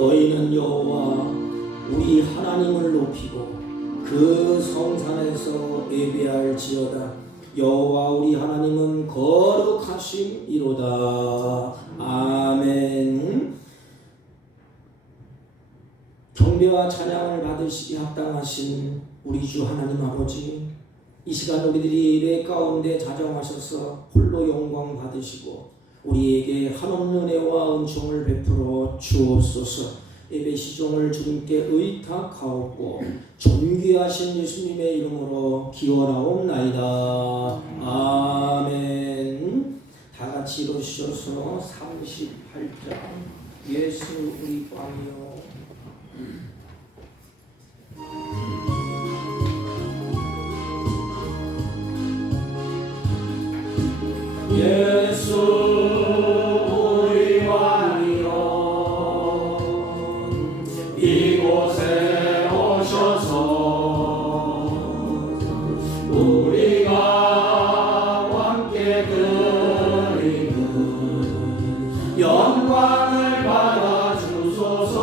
너희는 여호와 우리 하나님을 높이고 그 성산에서 예배할지어다. 여호와 우리 하나님은 거룩하심이로다. 아멘. 경배와 찬양을 받으시기 합당하신 우리 주 하나님 아버지, 이 시간 우리들이 예배 가운데 자정하셔서 홀로 영광 받으시고 우리에게 한없는 은혜와 은총을 베풀어 주옵소서. 예배 시종을 주님께 의탁하옵고 존귀하신 예수님의 이름으로 기원하옵나이다. 아멘. 다 같이 일어서셔서 38장 예수 우리 빵이요. 예수 우리 왕이여, 이곳에 오셔서 우리가 함께 드리는 영광을 받아 주소서.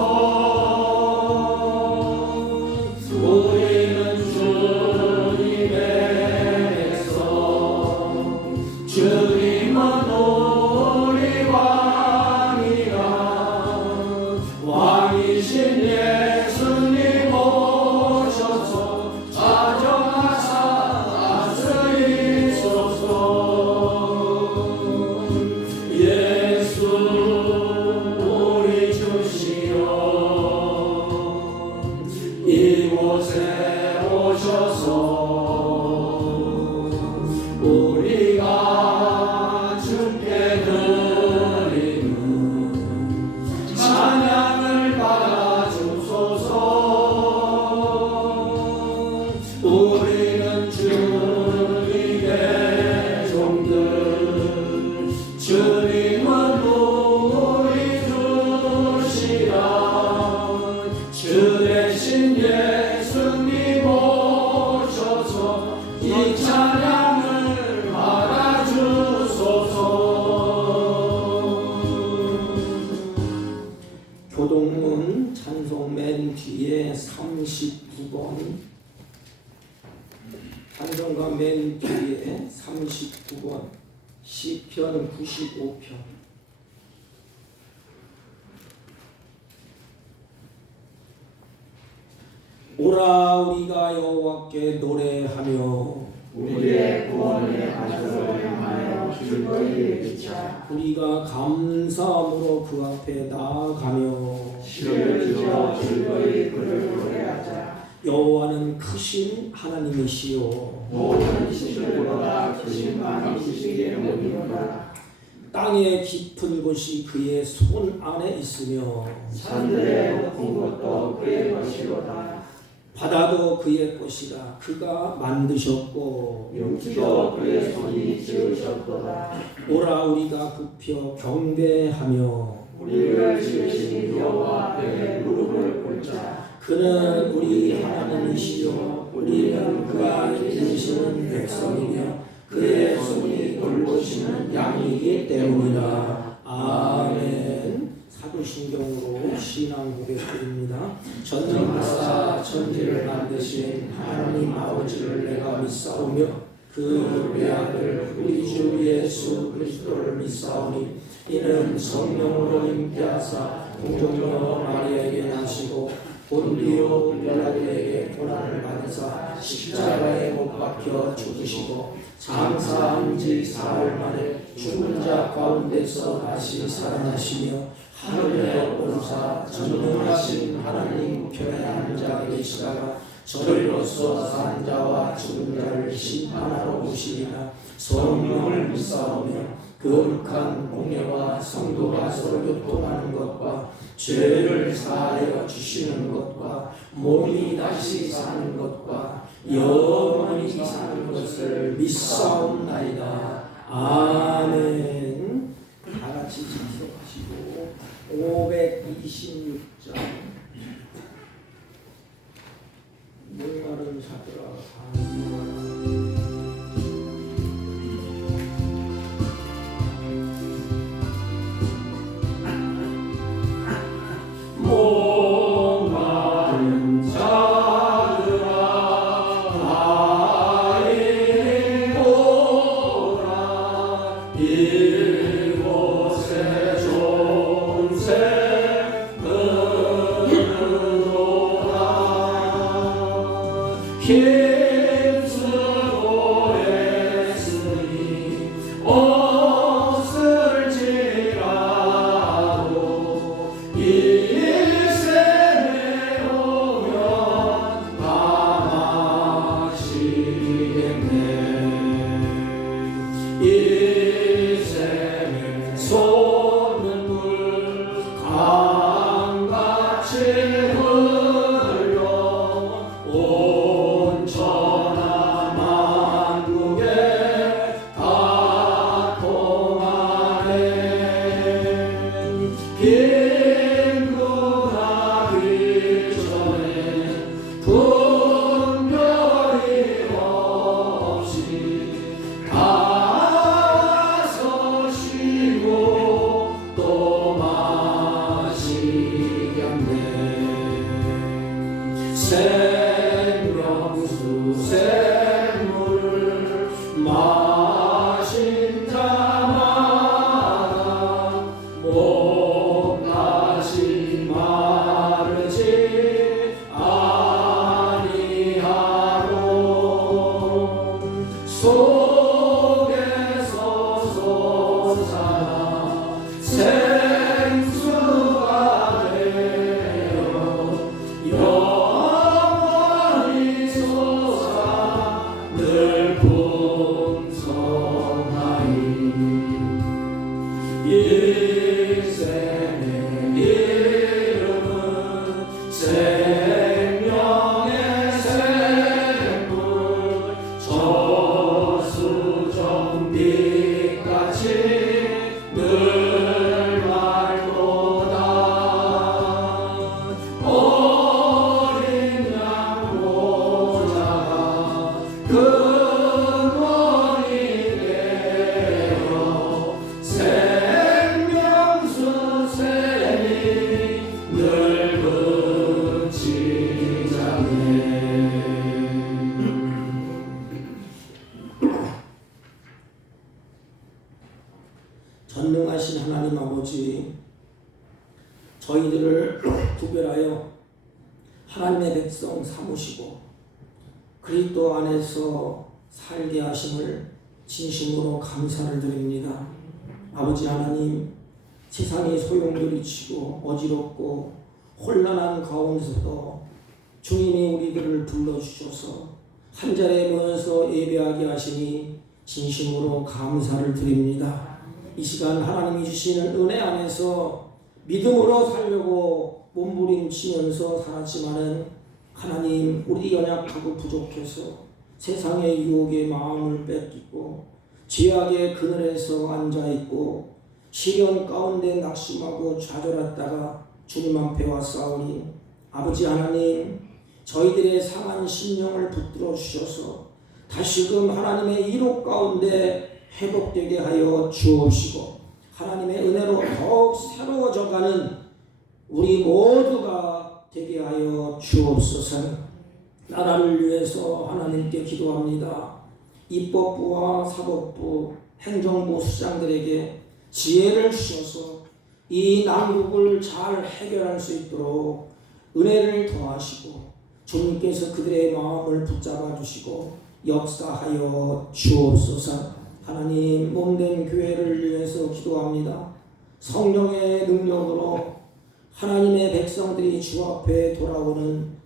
우리는 주님의 백성, 주님은 우리 왕이라. 왕이신 예수님 오셔서 자정하사 다스리소서. 예수 우리 주시여, 이곳에 오셔서 우리가 주께 드리는 찬양을 받아 주소서. 우리는 주님의 종들, 주님은 우리 주시라. 주 대신 예수님 오셔서 이 찬양을 받아 주소서. 교동문 찬송 맨 뒤에 39번, 찬송가 맨 뒤에 39번, 시편 95편. 오라 우리가 여호와께 노래하며 우리의 구원의 하늘을 향하여 즐거이 외치자. 우리가 감사함으로 그 앞에 나아가며 시를 지어 즐거이 그를 노래하자. 여호와는 크신 하나님이시요 모든 신들보다 크신 왕이시기에 모이노라. 땅의 깊은 곳이 그의 손 안에 있으며 산들의 높은 것도 그의 것이로다. 바다도 그의 것이라. 그가 만드셨고 육지도 그의 손이 지으셨도다. 오라 우리가 굽혀 경배하며 우리를 지으신 여호와 앞에 무릎을 꿇자. 그는 우리 하나님이시요 우리는 그가 기르시는 백성이며 그의 손이 돌보시는 양이기 때문이라. 아멘. 사도신경으로 신앙 고백드립니다. 전능하사 천지를 만드신 하나님 아버지를 내가 믿사오며 그 외아들 우리 주 예수 그리스도를 믿사오니 이는 성령으로 잉태하사 동정녀 마리아에게 나시고 본디오 빌라도에게 고난을 받으사 십자가에 못 박혀 죽으시고 장사한 지 사흘 만에 죽은 자 가운데서 다시 살아나시며 하늘에 오르사 전능하신 하나님 편에 앉아 계시다가 저리로서 산 자와 죽은 자를 심판하러 오시리라. 성령을 믿사오며 거룩한 공예와 성도가 서로 교통하는 것과 죄를 사하여 주시는 것과 몸이 다시 사는 것과 영원히 사는 것을 믿사옵나이다. 아멘. 다 같이 직속하시고 526장 목마른 자들아 오 이곳에 존재 흐르노라 힘쓰고 애쓰니 없을지라도 이 생에 오면 다 마시겠네 이 생에 솟는물 강같이 흘러 온 천하 만국에 다 통하네 빈군하기 전에 분별이 없이 다 와서 쉬고 또 마시겠네 생명수 샘물을 마신 자마다 목다시 마르지 아니하로 속에서 솟아나 생수가 되어 영원히 솟아 늘 풍성하리 일생의 이름은 생명의 샘물 저수정빛같이 늘 맑도다 어린 양 보자가 근원이 되어 생명수 샘이 늙은 지장에 전능하신 하나님 아버지, 저희들을 구별하여 하나님의 백성 삼으시고 그리스도 안에서 살게 하심을 진심으로 감사를 드립니다. 아버지 하나님, 세상이 소용돌이치고 어지럽고 혼란한 가운데서도 주님이 우리들을 불러주셔서 한 자리에 모여서 예배하게 하시니 진심으로 감사를 드립니다. 이 시간 하나님이 주시는 은혜 안에서 믿음으로 살려고 몸부림치면서 살았지만은 하나님, 우리 연약하고 부족해서 세상의 유혹에 마음을 뺏기고 죄악의 그늘에서 앉아있고 시련 가운데 낙심하고 좌절했다가 주님 앞에 왔사오니 아버지 하나님, 저희들의 상한 심령을 붙들어 주셔서 다시금 하나님의 이록 가운데 회복되게 하여 주옵시고 하나님의 은혜로 더욱 새로워져가는 우리 모두가 되게 하여 주옵소서. 나라를 위해서 하나님께 기도합니다. 입법부와 사법부, 행정부 수장들에게 지혜를 주셔서 이 난국을 잘 해결할 수 있도록 은혜를 더하시고 주님께서 그들의 마음을 붙잡아 주시고 역사하여 주옵소서. 하나님, 몸된 교회를 위해서 기도합니다. 성령의 능력으로 하나님의 백성들이 주 앞에 돌아오는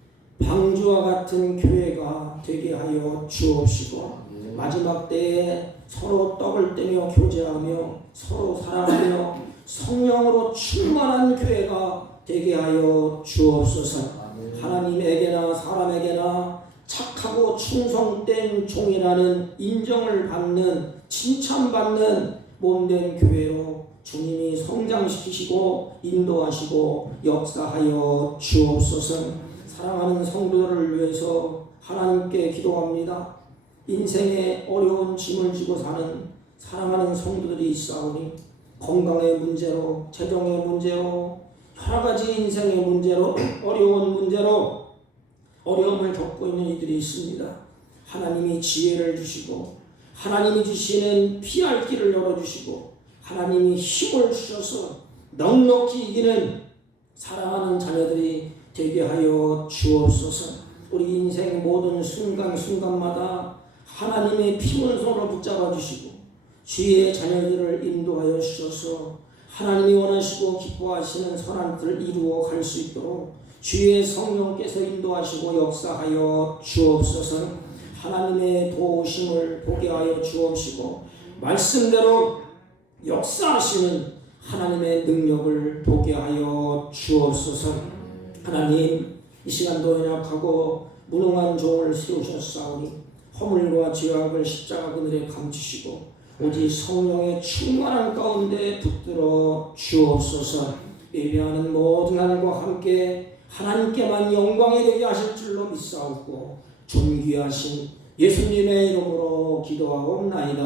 방주와 같은 교회가 되게 하여 주옵시고 마지막 때에 서로 떡을 떼며 교제하며 서로 사랑하며 성령으로 충만한 교회가 되게 하여 주옵소서. 하나님에게나 사람에게나 착하고 충성된 종이라는 인정을 받는, 칭찬받는 몸된 교회로 주님이 성장시키시고 인도하시고 역사하여 주옵소서. 사랑하는 성도들을 위해서 하나님께 기도합니다. 인생의 어려운 짐을 지고 사는 사랑하는 성도들이 있사오니 건강의 문제로, 재정의 문제로, 여러 가지 인생의 문제로, 어려운 문제로 어려움을 겪고 있는 이들이 있습니다. 하나님이 지혜를 주시고 하나님이 주시는 피할 길을 열어주시고 하나님이 힘을 주셔서 넉넉히 이기는 사랑하는 자녀들이 되게 하여 주옵소서. 우리 인생 모든 순간순간마다 하나님의 피문손으로 붙잡아 주시고 주의 자녀들을 인도하여 주셔서 하나님이 원하시고 기뻐하시는 선한 뜻을 이루어 갈 수 있도록 주의 성령께서 인도하시고 역사하여 주옵소서. 하나님의 도우심을 보게 하여 주옵시고 말씀대로 역사하시는 하나님의 능력을 보게 하여 주옵소서. 하나님, 이 시간도 연약하고 무능한 종을 세우셨사오니 허물과 죄악을 십자가 그늘에 감추시고 오직 성령의 충만한 가운데 붙들어 주옵소서. 예배하는 모든 하나님과 함께 하나님께만 영광이 되게 하실 줄로 믿사옵고 존귀하신 예수님의 이름으로 기도하옵나이다.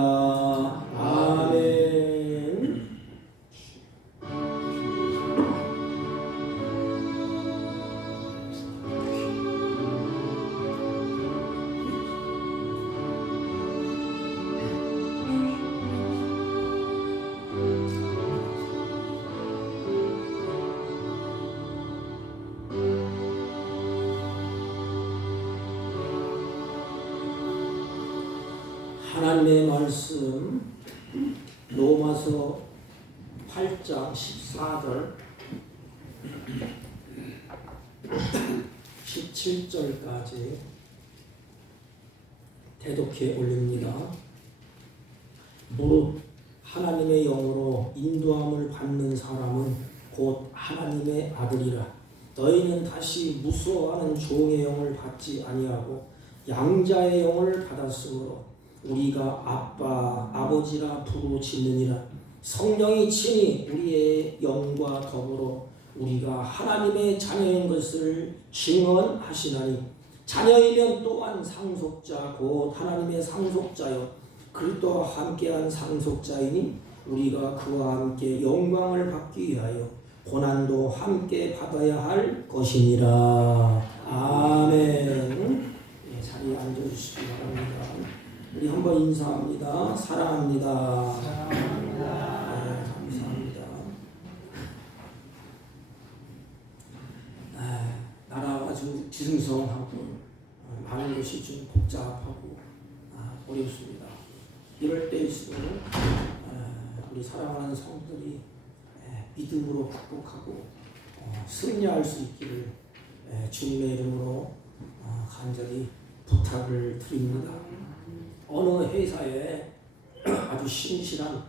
아멘. 하나님의 말씀 로마서 8장 14절 17절까지 대독해 올립니다. 무릇 하나님의 영으로 인도함을 받는 사람은 곧 하나님의 아들이라. 너희는 다시 무서워하는 종의 영을 받지 아니하고 양자의 영을 받았으므로 우리가 아빠, 아버지라 부르짖느니라. 성령이 친히 우리의 영과 더불어 우리가 하나님의 자녀인 것을 증언하시나니 자녀이면 또한 상속자 곧 하나님의 상속자여 그리스도와 함께한 상속자이니 우리가 그와 함께 영광을 받기 위하여 고난도 함께 받아야 할 것이니라. 아멘. 자리에 앉아주시기 바랍니다. 우리 한번 인사합니다. 사랑합니다. 사랑합니다. 네, 감사합니다. 나라가 좀 뒤숭숭하고 많은 것이 좀 복잡하고 어렵습니다. 이럴 때일수록 우리 사랑하는 성도들이 믿음으로 극복하고 승리할 수 있기를 주님의 이름으로 간절히 부탁을 드립니다. 어느 회사에 아주 신실한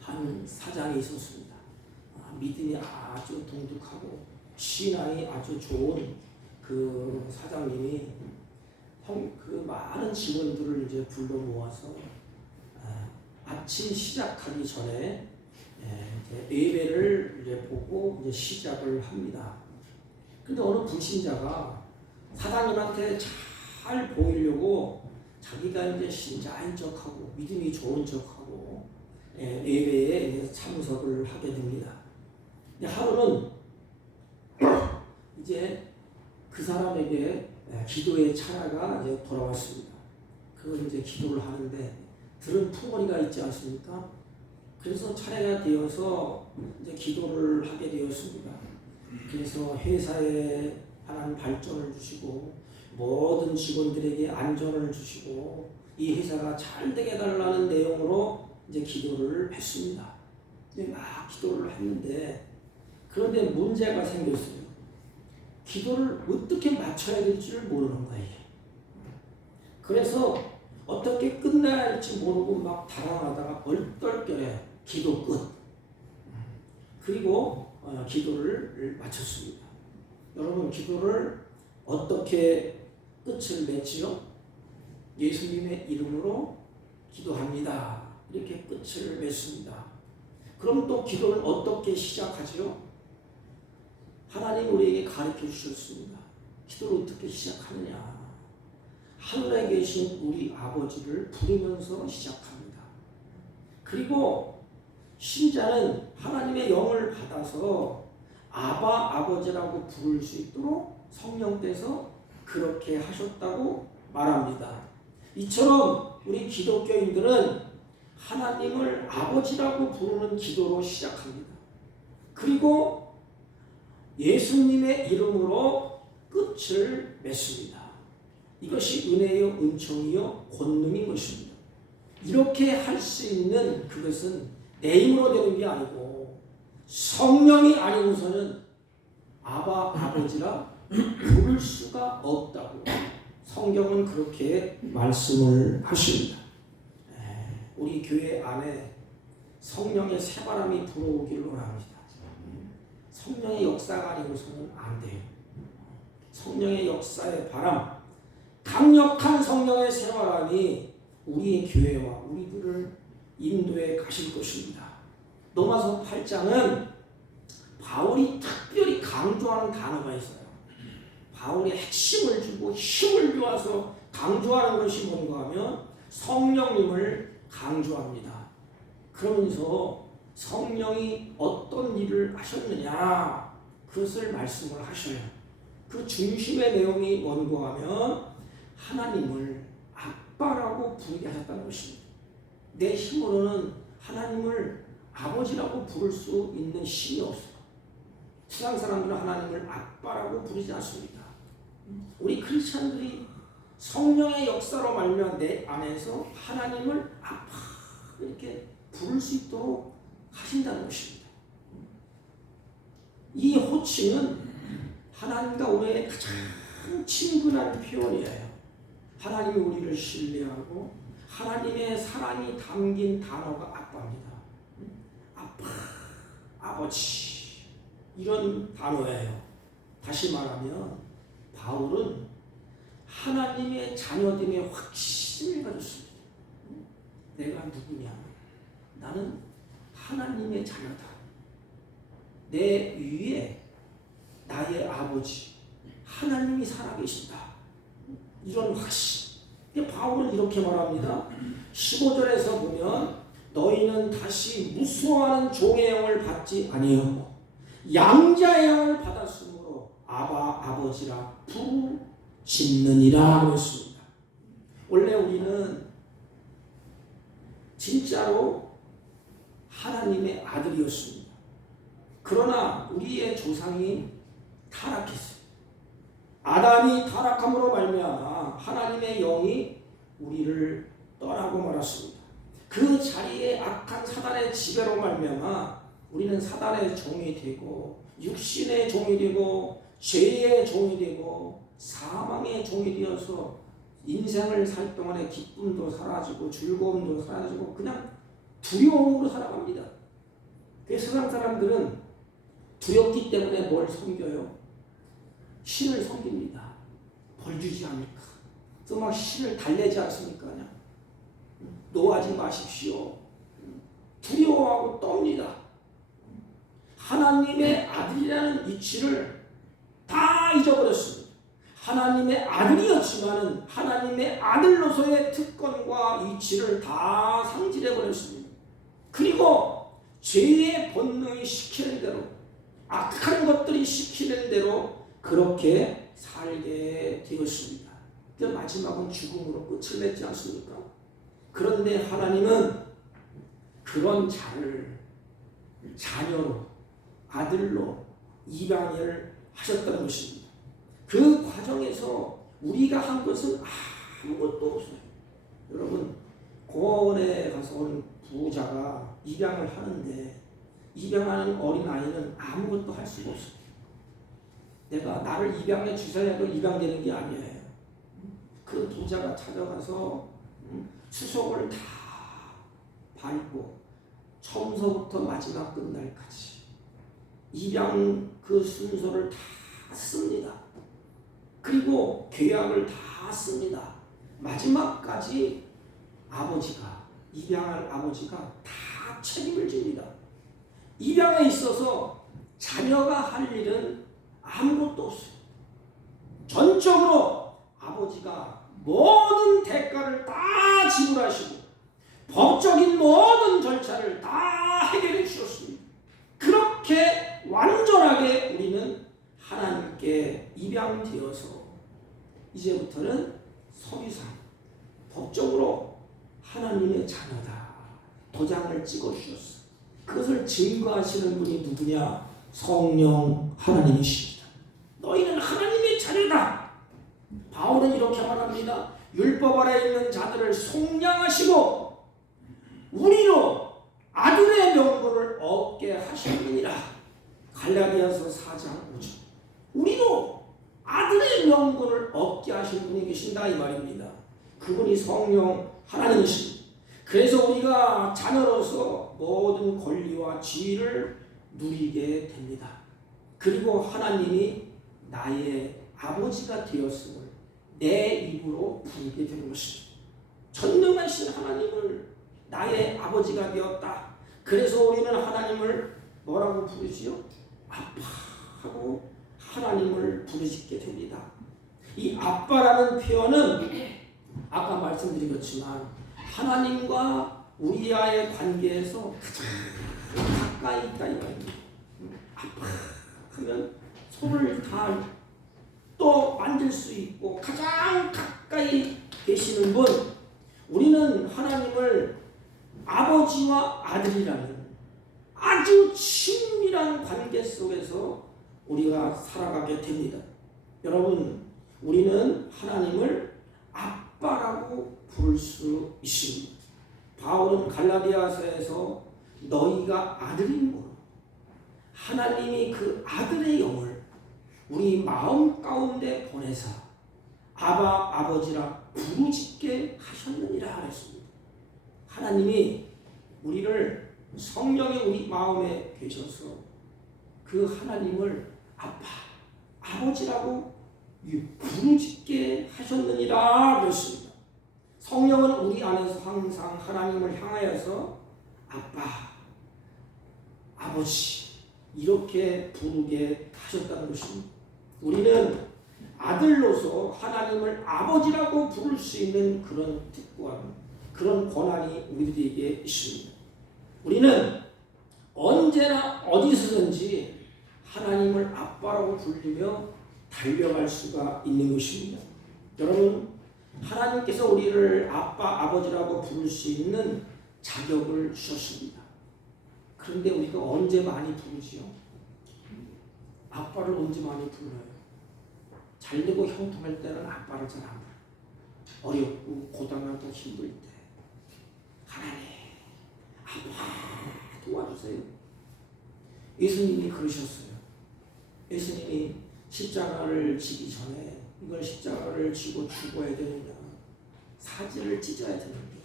한 사장이 있었습니다. 믿음이 아주 동득하고 신앙이 아주 좋은 그 사장님이 그 많은 직원들을 이제 불러 모아서 아침 시작하기 전에 예배를 이제 보고 이제 시작을 합니다. 근데 어느 불신자가 사장님한테 잘 보이려고 자기가 이제 신자인 척하고 믿음이 좋은 척하고 예배에 참석을 하게 됩니다. 근데 하루는 이제 그 사람에게 기도의 차례가 이제 돌아왔습니다. 그걸 이제 기도를 하는데 들은 풍어리가 있지 않습니까? 그래서 차례가 되어서 이제 기도를 하게 되었습니다. 그래서 회사에 하나님 발전을 주시고 모든 직원들에게 안전을 주시고 이 회사가 잘 되게 해달라는 내용으로 이제 기도를 했습니다. 막 기도를 했는데 그런데 문제가 생겼어요. 기도를 어떻게 맞춰야 될지를 모르는 거예요. 그래서 어떻게 끝나야 할지 모르고 막 달아나다가 얼떨결에 기도 끝. 그리고 기도를 마쳤습니다. 여러분 기도를 어떻게 끝을 맺지요? 예수님의 이름으로 기도합니다. 이렇게 끝을 맺습니다. 그럼 또 기도를 어떻게 시작하지요? 하나님 우리에게 가르쳐 주셨습니다. 기도를 어떻게 시작하느냐? 하늘에 계신 우리 아버지를 부르면서 시작합니다. 그리고 신자는 하나님의 영을 받아서 아바 아버지라고 부를 수 있도록 성령께서 그렇게 하셨다고 말합니다. 이처럼 우리 기독교인들은 하나님을 아버지라고 부르는 기도로 시작합니다. 그리고 예수님의 이름으로 끝을 맺습니다. 이것이 은혜요, 은총이요, 권능인 것입니다. 이렇게 할 수 있는 그것은 내 힘으로 되는 게 아니고 성령이 아니고서는 아버지라 부를 수가 없다고 성경은 그렇게 말씀을 하십니다. 우리 교회 안에 성령의 새바람이 불어오기를 원합니다. 성령의 역사가 아니고서는 안 돼요. 성령의 역사의 바람, 강력한 성령의 새바람이 우리의 교회와 우리들을 인도해 가실 것입니다. 로마서 8장은 바울이 특별히 강조하는 단어가 있어요. 바울이 핵심을 주고 힘을 주어서 강조하는 것이 뭔가 하면 성령님을 강조합니다. 그러면서 성령이 어떤 일을 하셨느냐 그것을 말씀을 하셔요. 그 중심의 내용이 뭔가 하면 하나님을 아빠라고 부르게 하셨다는 것입니다. 내 힘으로는 하나님을 아버지라고 부를 수 있는 힘이 없어요. 세상 사람들은 하나님을 아빠라고 부르지 않습니다. 우리 크리스찬들이 성령의 역사로 말미암아 내 안에서 하나님을 아빠 이렇게 부를 수 있도록 하신다는 것입니다. 이 호칭은 하나님과 우리의 가장 친근한 표현이에요. 하나님이 우리를 신뢰하고 하나님의 사랑이 담긴 단어가 아빠입니다. 아빠, 아버지 이런 단어예요. 다시 말하면 바울은 하나님의 자녀됨의 확신을 가졌습니다. 내가 누구냐? 나는 하나님의 자녀다. 내 위에 나의 아버지 하나님이 살아계신다. 이런 확신. 바울은 이렇게 말합니다. 15절에서 보면 너희는 다시 무수하는 종의 영을 받지 아니하고 양자의 영을 받았으므로 아버지라 부르짖느니라 그랬습니다. 원래 우리는 진짜로 하나님의 아들이었습니다. 그러나 우리의 조상이 타락했어요. 아담이 타락함으로 말미암아 하나님의 영이 우리를 떠나고 말았습니다. 그 자리에 악한 사단의 지배로 말미암아 우리는 사단의 종이 되고 육신의 종이 되고 죄의 종이 되고 사망의 종이 되어서 인생을 살 동안에 기쁨도 사라지고 즐거움도 사라지고 그냥 두려움으로 살아갑니다. 그래서 세상 사람들은 두렵기 때문에 뭘 섬겨요? 신을 섬깁니다. 벌 주지 않을까. 그래서 막 신을 달래지 않습니까? 그냥. 노하지 마십시오. 두려워하고 떱니다. 하나님의 아들이라는 위치를 다 잊어버렸습니다. 하나님의 아들이었지만은 하나님의 아들로서의 특권과 위치를 다 상실해버렸습니다. 그리고 죄의 본능이 시키는 대로 악한 것들이 시키는 대로 그렇게 살게 되었습니다. 그 마지막은 죽음으로 끝을 맺지 않습니까? 그런데 하나님은 그런 자를 자녀로 아들로 입양을 하셨다는 것입니다. 그 과정에서 우리가 한 것은 아무것도 없어요. 여러분 고원에 가서 온 부자가 입양을 하는데 입양하는 어린아이는 아무것도 할 수가 없어요. 내가 나를 입양해 주셔야 해도 입양되는 게 아니에요. 그 부자가 찾아가서 추석을 다 밟고 처음서부터 마지막 끝날까지 입양 그 순서를 다 씁니다. 그리고 계약을 다 씁니다. 마지막까지 아버지가 입양할 아버지가 다 책임을 집니다. 입양에 있어서 자녀가 할 일은 아무것도 없어요. 전적으로 아버지가 모든 대가를 다 지불하시고 법적인 모든 절차를 다 해결해 주셨습니다. 그렇게 완전하게 우리는 하나님께 입양되어서 이제부터는 서기상 법적으로 도장을 찍어 주셨어. 그것을 증거하시는 분이 누구냐? 성령 하나님이십니다. 너희는 하나님의 자녀다. 바울은 이렇게 말합니다. 율법 아래 있는 자들을 속량하시고 우리로 아들의 명분을 얻게 하셨느니라. 갈라디아서 4장 5절. 우리로 아들의 명분을 얻게 하신 분이 계신다 이 말입니다. 그분이 성령 하나님이십니다. 그래서 우리가 자녀로서 모든 권리와 지위를 누리게 됩니다. 그리고 하나님이 나의 아버지가 되었음을 내 입으로 부르게 되는 것입니다. 전능하신 하나님을 나의 아버지가 되었다. 그래서 우리는 하나님을 뭐라고 부르지요? 아빠하고 하나님을 부르짖게 됩니다. 이 아빠라는 표현은 아까 말씀드린 것지만 하나님과 우리와의 관계에서 가장 가까이 있다 이 말입니다. 아빠 하면 손을 다 또 만질 수 있고 가장 가까이 계시는 분. 우리는 하나님을 아버지와 아들이라는 아주 친밀한 관계 속에서 우리가 살아가게 됩니다. 여러분, 우리는 하나님을 아빠라고 부를 수 있습니다. 바울은 갈라디아서에서 너희가 아들인 거로 하나님이 그 아들의 영을 우리 마음 가운데 보내사 아바 아버지라 부르짖게 하셨느니라 그랬습니다. 하나님이 우리를 성령이 우리 마음에 계셔서 그 하나님을 아빠 아버지라고 부르짖게 하셨느니라 그랬습니다. 성령은 우리 안에서 항상 하나님을 향하여서 아빠 아버지 이렇게 부르게 하셨다는 것입니다. 우리는 아들로서 하나님을 아버지라고 부를 수 있는 그런 특권, 그런 권한이 우리들에게 있습니다. 우리는 언제나 어디서든지 하나님을 아빠라고 부르며 달려갈 수가 있는 것입니다. 여러분, 하나님께서 우리를 아빠, 아버지라고 부를 수 있는 자격을 주셨습니다. 그런데 우리가 언제 많이 부르지요? 아빠를 언제 많이 불러요? 잘되고 형통할 때는 아빠를 잘 안 불러요. 어렵고 고단하고 힘들 때 하나님 아빠 도와주세요. 예수님이 그러셨어요. 예수님이 십자가를 지기 전에 이걸 십자가를 지고 죽어야 되느냐 사지를 찢어야 되는데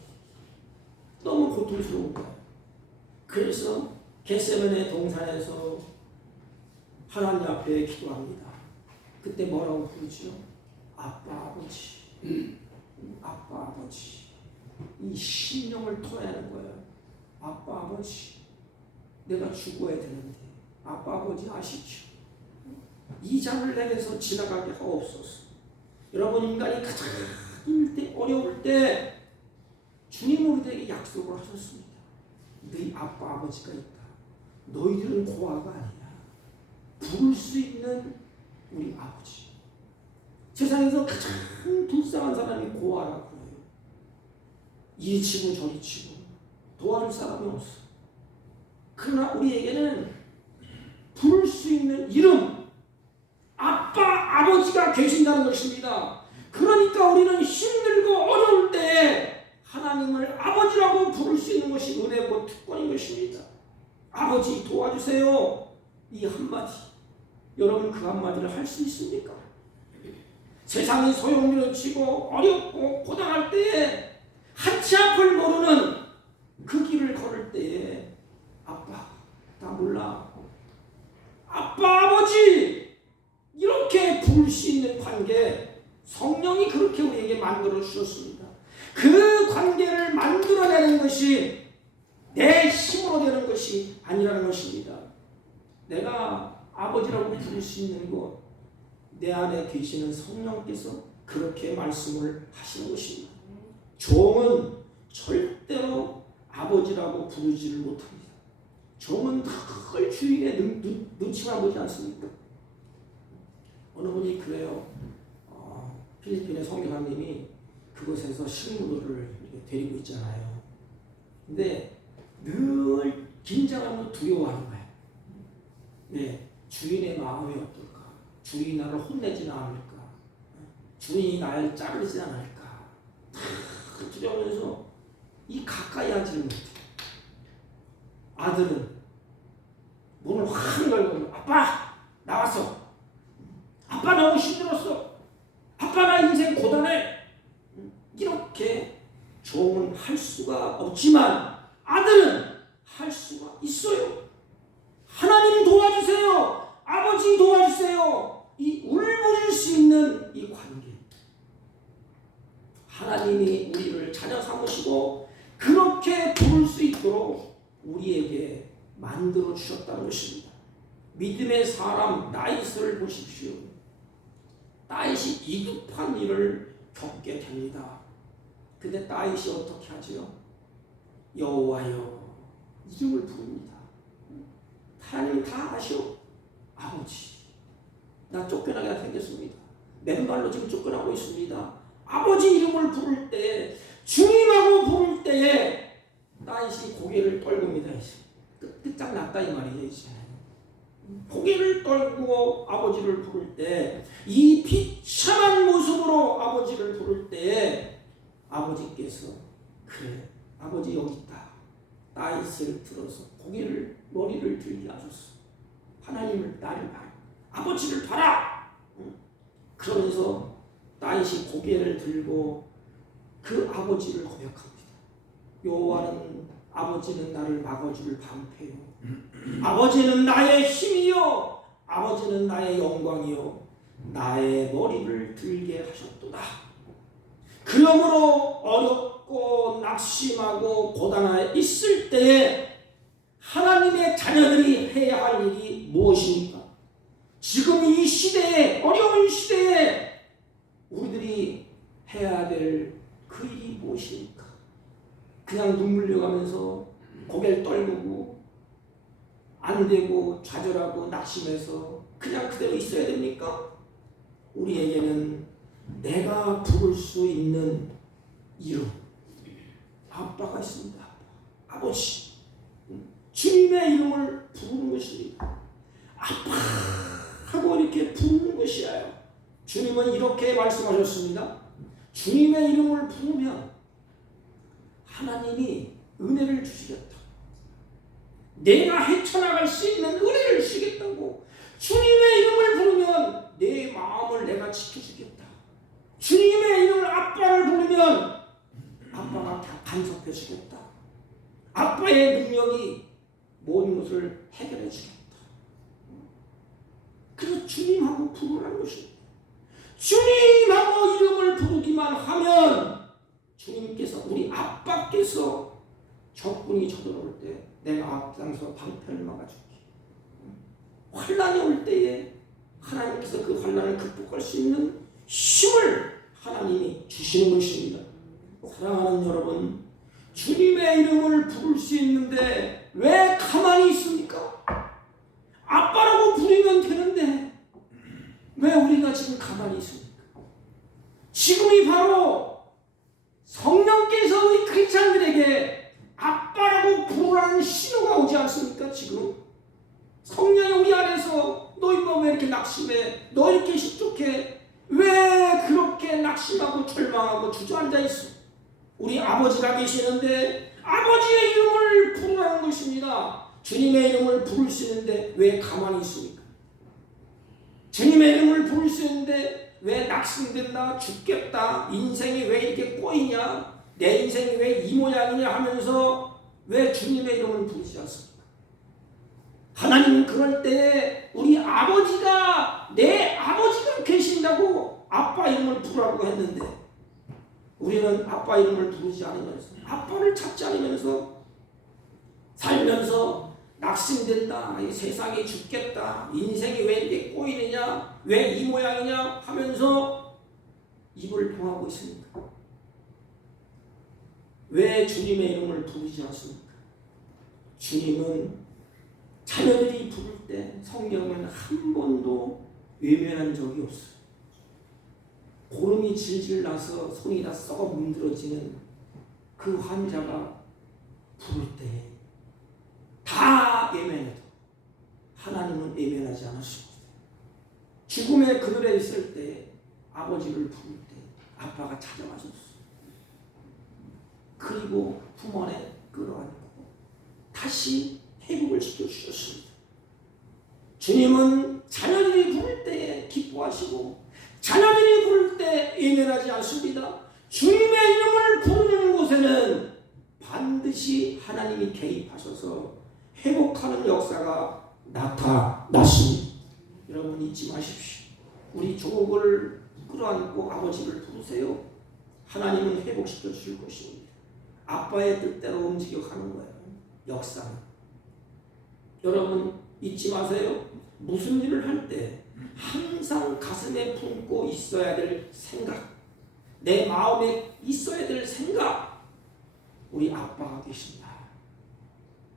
너무 고통스러운 거예요. 그래서 겟세마네 동산에서 하나님 앞에 기도합니다. 그때 뭐라고 부르죠? 아빠 아버지, 아빠 아버지. 이 심령을 토해내는 거예요. 아빠 아버지, 내가 죽어야 되는데 아빠 아버지 아시죠? 이 잔을 내게서 지나가게 하옵소서. 여러분, 인간이 가장 힘들 때, 어려울 때 주님 우리에게 약속을 하셨습니다. 너희 아빠 아버지가 있다. 너희들은 고아가 아니야. 부를 수 있는 우리 아버지. 세상에서 가장 불쌍한 사람이 고아라고 해요. 이리 치고 저리 치고 도와줄 사람이 없어. 그러나 우리에게는 부를 수 있는 이름 아빠 아버지가 계신다는 것입니다. 그러니까 우리는 힘들고 어려울 때 하나님을 아버지라고 부를 수 있는 것이 은혜고 특권인 것입니다. 아버지 도와주세요. 이 한마디, 여러분 그 한마디를 할 수 있습니까? 세상이 소용돌이 치고 어렵고 고단할 때에 한치 앞을 모르는 그 길을 걸을 때에 아빠 나 몰라, 아빠 아버지 이렇게 부를 수 있는 관계, 성령이 그렇게 우리에게 만들어 주셨습니다. 그 관계를 만들어내는 것이 내 힘으로 되는 것이 아니라는 것입니다. 내가 아버지라고 부를 수 있는 것, 내 안에 계시는 성령께서 그렇게 말씀을 하시는 것입니다. 종은 절대로 아버지라고 부르지를 못합니다. 종은 늘 주인의 눈치만 보지 않습니까? 어느 분이 그래요. 필리핀의 성교사님이 그곳에서 식물을 데리고 있잖아요. 근데 긴장하면 두려워하는 거야. 예, 주인의 마음이 어떨까? 주인이 나를 혼내지는 않을까? 주인이 나를 자르지 않을까? 다 두려우면서 이 가까이 하지를 못해. 아들은 문을 확 열고 아빠 나왔어. 아빠 너무 힘들었어. 아빠 나 인생 고단해. 이렇게 종은 할 수가 없지만 아들은 할 수가 있어요. 하나님 도와주세요. 아버지 도와주세요. 이 울부짖을 수 있는 이 관계. 하나님이 우리를 자녀 삼으시고 그렇게 부를 수 있도록 우리에게 만들어 주셨다는 것입니다. 믿음의 사람 다윗을 보십시오. 다윗이 이급한 일을 겪게 됩니다. 근데 다윗이 어떻게 하죠? 여호와여 이름을 부릅니다. 하나님 다 아시오. 아버지 나 쫓겨나게 생겼습니다. 맨발로 지금 쫓겨나고 있습니다. 아버지 이름을 부를 때 주님하고 부를 때에 다윗이 고개를 떨굽니다. 끝장났다 이 말이죠. 이제 고개를 떨고 아버지를 부를 때 이 비참한 모습으로 아버지를 부를 때 아버지께서 그래 아버지 여기 있다. 다윗을 들어서 고개를 머리를 들게 하셨어. 하나님을 나를 봐라. 아버지를 봐라. 그러면서 다윗이 고개를 들고 그 아버지를 고백합니다. 여호와는 아버지는 나를 막아줄 방패요. 아버지는 나의 힘이요. 아버지는 나의 영광이요. 나의 머리를 들게 하셨도다. 그러므로 어렵고 낙심하고 고단하여 있을 때에 하나님의 자녀들이 해야 할 일이 무엇입니까? 지금 이 시대에 어려운 시대에 우리들이 해야 될 그 일이 무엇입니까? 그냥 눈물 흘려가면서 고개를 떨구고 안 되고 좌절하고 낙심해서 그냥 그대로 있어야 됩니까? 우리에게는 내가 부를 수 있는 이름 아빠가 있습니다. 아버지 주님의 이름을 부르는 것입니다. 아빠 하고 이렇게 부르는 것이에요. 주님은 이렇게 말씀하셨습니다. 주님의 이름을 부르면 하나님이 은혜를 주시겠다. 내가 헤쳐나갈 수 있는 은혜를 주시겠다고. 주님의 이름을 부르면 내 마음을 내가 지켜주겠다. 주님의 이름을 아빠를 부르면 아빠가 다 간섭해 주겠다. 아빠의 능력이 모든 것을 해결해 주겠다. 그래서 주님하고 부르라는 것입니다. 주님하고 이름을 부르기만 하면 주님께서 우리 아빠께서 적군이 쳐들어올 때 내가 앞장서 방패를 막아줄게. 환난이 올 때에 하나님께서 그 환난을 극복할 수 있는 힘을 하나님이 주시는 것입니다. 사랑하는 여러분, 주님의 이름을 부를 수 있는데 왜 가만히 있습니까? 아빠라고 부르면 되는데 왜 우리가 지금 가만히 있습니까? 지금이 바로 성령께서 우리 크리스찬들에게 아빠라고 부르라는 신호가 오지 않습니까? 지금 성령이 우리 안에서 너희가 왜 이렇게 낙심해? 너 이렇게 실족해? 왜 그렇게 낙심하고 절망하고 주저앉아 있어? 우리 아버지가 계시는데 아버지의 이름을 부르라는 것입니다. 주님의 이름을 부를 수 있는데 왜 가만히 있습니까? 주님의 이름을 부를 수 있는데 왜 낙심된다, 죽겠다, 인생이 왜 이렇게 꼬이냐, 내 인생이 왜 이 모양이냐 하면서 왜 주님의 이름을 부르지 않습니까? 하나님은 그럴 때에 우리 아버지가 내 아버지가 계신다고 아빠 이름을 부르라고 했는데 우리는 아빠 이름을 부르지 않으면서 아빠를 찾지 않으면서 살면서 낙심된다, 이 세상이 죽겠다, 인생이 왜 이렇게 꼬이느냐, 왜 이 모양이냐 하면서 입을 통하고 있습니까? 왜 주님의 이름을 부르지 않습니까? 주님은 자녀들이 부를 때 성경은 한 번도 외면한 적이 없어요. 고름이 질질 나서 손이 다 썩어 문드러지는 그 환자가 부를 때 다 예면해도 하나님은 예면하지 않으십니다. 죽음의 그늘에 있을 때 아버지를 부를 때 아빠가 찾아가셨어요. 그리고 품 안에 끌어안고 다시 회복을 시켜주셨습니다. 주님은 자녀들이 부를 때 기뻐하시고 자녀들이 부를 때 예면하지 않습니다. 주님의 이름을 부르는 곳에는 반드시 하나님이 개입하셔서 회복하는 역사가 나타났습니다. 여러분 잊지 마십시오. 우리 조국을 끌어안고 아버지를 부르세요. 하나님은 회복시켜 줄 것입니다. 아빠의 뜻대로 움직여가는 거예요. 역사는. 여러분 잊지 마세요. 무슨 일을 할 때 항상 가슴에 품고 있어야 될 생각, 내 마음에 있어야 될 생각, 우리 아빠가 계신다.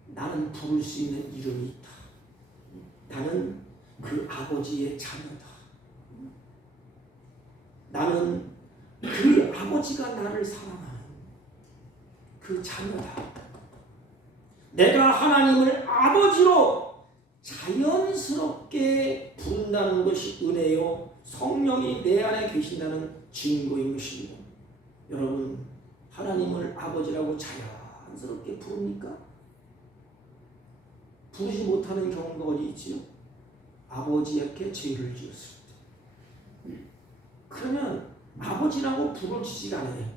나는 부를 수 있는 이름이 있다. 나는 그 아버지의 자녀다. 나는 그 아버지가 나를 사랑하는 그 자녀다. 내가 하나님을 아버지로 자연스럽게 부른다는 것이 은혜요, 성령이 내 안에 계신다는 증거인 것입니다. 여러분 하나님을 아버지라고 자연스럽게 부릅니까? 부르지 못하는 경우가 어디 있지요? 아버지에게 죄를 지었을 때. 그러면 아버지라고 부르지가 않아요.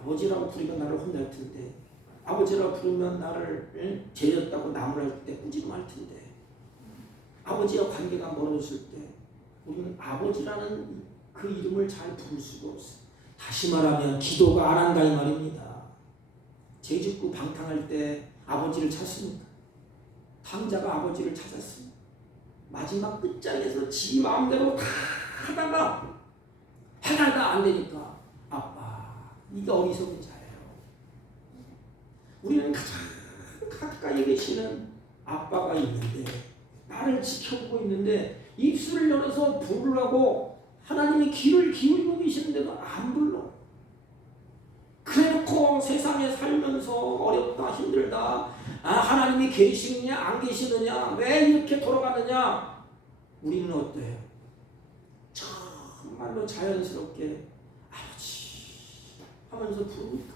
아버지라고 부르면 나를 혼날 텐데, 아버지라고 부르면 나를 죄였다고 나무랄 때 꾸짖음할 텐데, 아버지와 관계가 멀어졌을 때 우리는 아버지라는 그 이름을 잘 부를 수가 없어요. 다시 말하면 기도가 안 한다 이 말입니다. 죄 짓고 방탕할 때 아버지를 찾습니까? 탕자가 아버지를 찾았습니다. 마지막 끝장에서 지 마음대로 다 하다가 안 되니까 아빠, 네가 어리석은 자예요. 우리는 가장 가까이 계시는 아빠가 있는데, 나를 지켜보고 있는데 입술을 열어서 부르라고 하나님이 귀를 기울이고 계시는데도 안 불러. 그래놓고 세상에 살면서 어렵다 힘들다, 하나님이 계시느냐 안 계시느냐, 왜 이렇게 돌아가느냐, 우리는 어때요? 정말로 자연스럽게 아버지 하면서 부릅니까?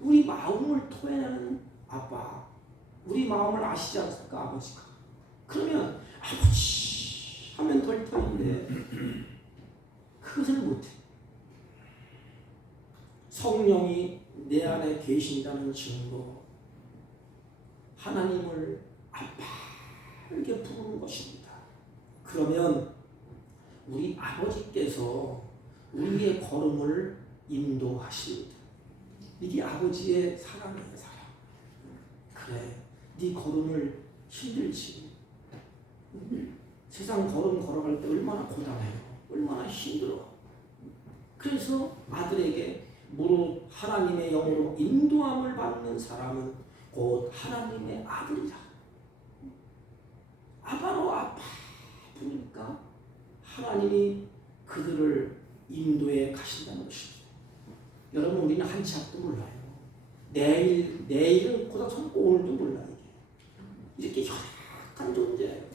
우리 마음을 토해내는 아빠, 우리 마음을 아시지 않습니까? 아버지가. 그러면 아버지 하면 될 터인데 그것을 못해. 성령이 내 안에 계신다는 증거, 하나님을 아빠 이렇게 부르는 것입니다. 그러면 우리 아버지께서 우리의 걸음을 인도하십니다. 이게 아버지의 사랑이에요. 사랑. 그래, 네 걸음을 힘들지. 세상 걸음 걸어갈 때 얼마나 고단해요. 얼마나 힘들어. 그래서 아들에게 무릇 하나님의 영으로 인도함을 받는 사람은 곧 하나님의 아들이라. 아바로 아빠 부르니까 하나님이 그들을 인도해 가신다는 것입니다. 여러분 우리는 한치 앞도 몰라요. 내일은 고작하고 오늘도 몰라요. 이렇게 열악한 존재예요.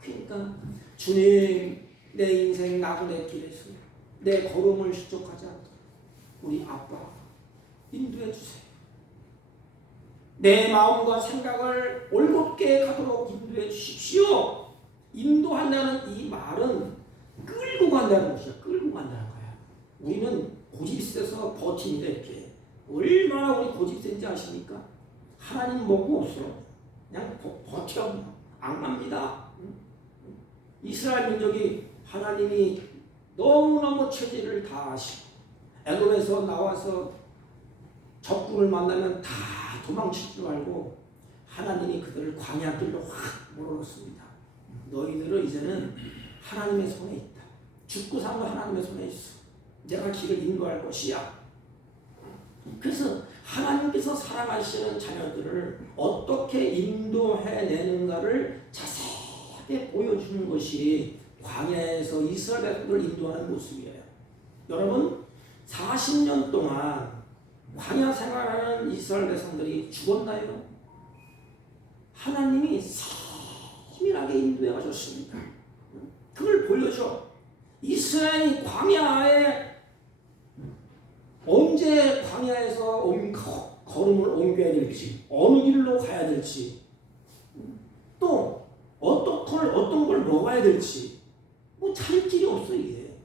그러니까 주님, 내 인생 나그네 길에서 내 걸음을 실족하지 않도록 우리 아빠 인도해 주세요. 내 마음과 생각을 올곧게 가도록 인도해 주십시오. 인도한다는 이 말은 끌고 간다는 것이야. 끌고 간다는 거야. 우리는 고집이 세서 버팁니다. 이렇게. 얼마나 우리 고집이 센지 아십니까? 하나님 보고 없어. 그냥 버텨. 악마입니다. 이스라엘 민족이 하나님이 너무너무 체질을 다 하시고 애굽에서 나와서 적군을 만나면 다 도망칠 줄 알고 하나님이 그들을 광야 길로 확 몰아넣습니다. 너희들은 이제는 하나님의 손에 있다. 죽고 사는 하나님의 손에 있어. 내가 길을 인도할 것이야. 그래서 하나님께서 사랑하시는 자녀들을 어떻게 인도해내는가를 자세하게 보여주는 것이 광야에서 이스라엘 백성들을 인도하는 모습이에요. 여러분 40년 동안 광야 생활하는 이스라엘 백성들이 죽었나요? 하나님이 세밀하게 인도해 가셨습니다. 그걸 보여줘. 이스라엘이 광야에 언제 광야에서 걸음을 옮겨야 될지, 어느 길로 가야 될지, 또 어떤 걸 먹어야 될지 뭐 찾을 길이 없어 이게.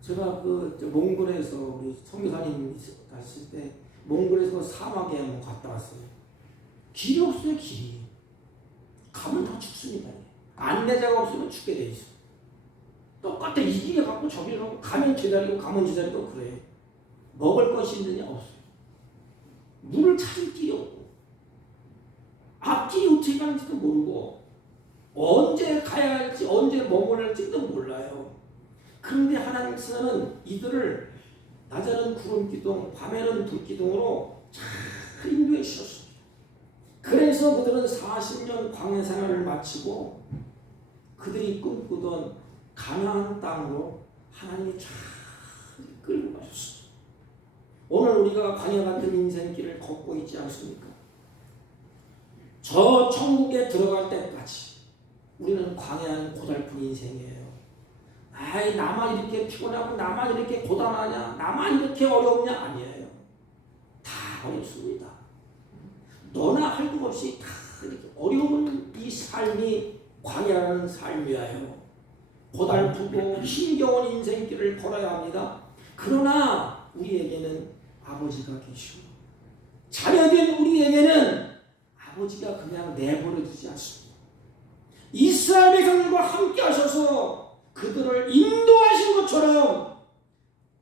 제가 몽골에서 우리 선교사님 갔을 때 몽골에서 사막에 한번 갔다 왔어요. 길이 없어요 길이. 가면 다 죽습니다. 안내자가 없으면 죽게 돼 있어. 똑같아. 이 길에 갖고 저기로 가고 가면 제자리고 가면 제자리고 그래. 먹을 것이 있느냐 없어요. 물을 찾을 길이 없고 앞길이 어떻게 가는지도 모르고 언제 가야 할지 언제 머물할지도 몰라요. 그런데 하나님께서는 이들을 낮에는 구름기둥 밤에는 불기둥으로 잘 인도해 주셨습니다. 그래서 그들은 40년 광야 생활을 마치고 그들이 꿈꾸던 가나안 땅으로 하나님이 잘 끌고 가셨습니다. 오늘 우리가 광야 같은 인생길을 걷고 있지 않습니까? 저 천국에 들어갈 때까지 우리는 광야는 고달픈 인생이에요. 아이 나만 이렇게 피곤하고 나만 이렇게 고단하냐 나만 이렇게 어렵냐 아니에요. 다 어렵습니다. 너나 할 것 없이 다 이렇게 어려운 이 삶이 광야라는 삶이에요. 고달프고 힘겨운 인생길을 걸어야 합니다. 그러나 우리에게는 아버지가 계시고 자녀된 우리에게는 아버지가 그냥 내버려 두지 않습니다. 이스라엘 백성들과 함께 하셔서 그들을 인도하신 것처럼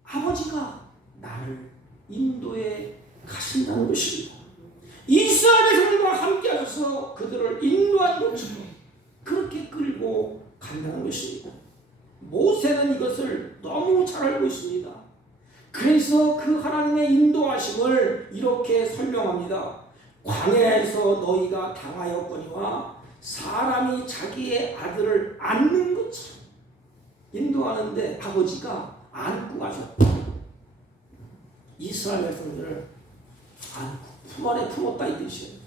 아버지가 나를 인도해 가신다는 것입니다. 이스라엘 백성들과 함께 하셔서 그들을 인도한 것처럼 그렇게 끌고 간다는 것입니다. 모세는 이것을 너무 잘 알고 있습니다. 그래서 그 하나님의 인도하심을 이렇게 설명합니다. 광야에서 너희가 당하였거니와 사람이 자기의 아들을 안는 것처럼 인도하는데 아버지가 안고 가셨다. 이스라엘 백성들을 안고 품 안에 품었다 이 뜻이에요.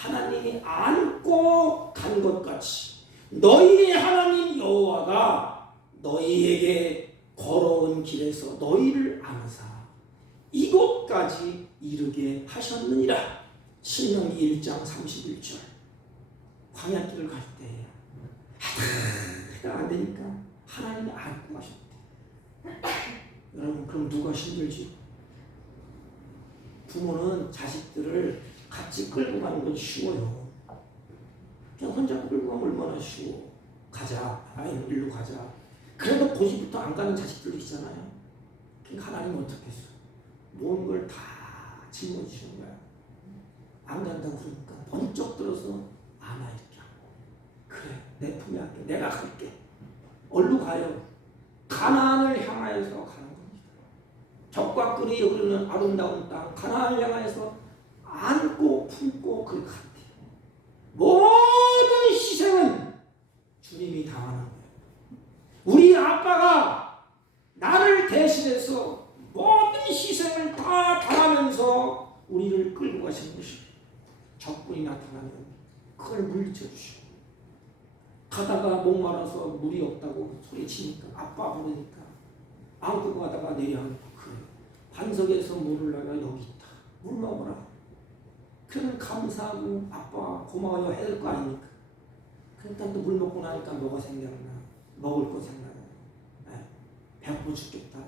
하나님이 안고 간 것 같이 너희의 하나님 여호와가 너희에게 걸어온 길에서 너희를 안으사 이곳까지 이르게 하셨느니라. 신명기 1장 31절. 광야길을 갈 때 하다 안 되니까 하나님이 안고 가셨대. 여러분 그럼 누가 힘들지? 부모는 자식들을 같이 끌고 가는 건 쉬워요. 그냥 혼자 끌고 가면 얼마나 쉬워. 가자. 아이 일로 가자. 그래도 고집부터 안 가는 자식들도 있잖아요. 그러니까 하나님은 어떻게 했어? 모든 걸 다 짊어지는 거야. 안 간다고 그러니까 번쩍 들어서 안아 이렇게 하고 그래 내 품에 안게 내가 갈게. 얼른 가요. 가나안을 향하여서 가는 겁니다. 적과 꿀이 흐르는 아름다운 땅 가나안을 향하여서 안고 품고 그걸 갔대요. 모든 희생은 주님이 당하는 거예요. 우리 아빠가 나를 대신해서 모든 희생을 다 당하면서 우리를 끌고 가시는 것입니다. 적군이 나타나면 그걸 물리쳐 주시고 가다가 목마라서 물이 없다고 소리치니까 아빠 부르니까 안고 가다가 내려앉고 그래 반석에서 물을 내가 여기 있다 물 먹어라. 그는 감사하고 아빠 고마워요 해야 될 거 아닙니까? 그러니까 또 물 먹고 나니까 뭐가 생각나 먹을 거 생각나 배고파 죽겠다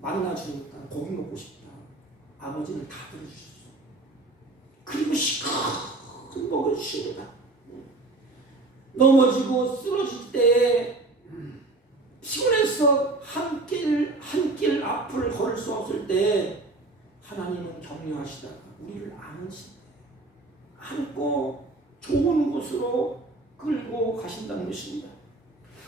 만나 주니까 고기 먹고 싶다. 아버지는 다 들어주셨어. 그리고 시큰 먹어주십니다. 넘어지고 쓰러질 때 피곤해서 한 길 앞을 걸을 수 없을 때 하나님은 격려하시다가 우리를 안으신대. 안고 좋은 곳으로 끌고 가신다는 것입니다.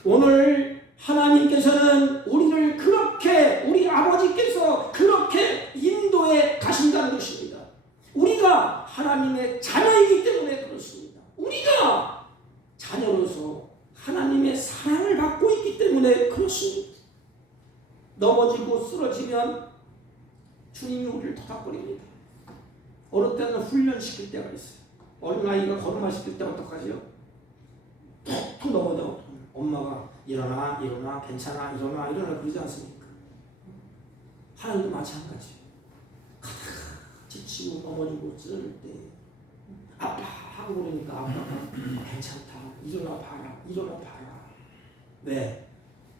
오늘 하나님께서는 우리를 그렇게 우리 아버지께서 그렇게 인도해 가신다는 것입니다. 우리가 하나님의 자녀이기 때문에 그렇습니다. 우리가 자녀로서 하나님의 사랑을 받고 있기 때문에 그렇습니다. 넘어지고 쓰러지면 주님이 우리를 토닥거립니다. 어느 때는 훈련시킬 때가 있어요. 어린아이가 걸음마 시킬 때 어떡하지요? 툭툭 넘어져. 엄마가 일어나 괜찮아 일어나 그러지 않습니까? 하나님도 마찬가지. 가다 지치고 넘어지고 찌를 때 아빠 하고 그러니까 아빠가 괜찮다 일어나 봐라. 왜?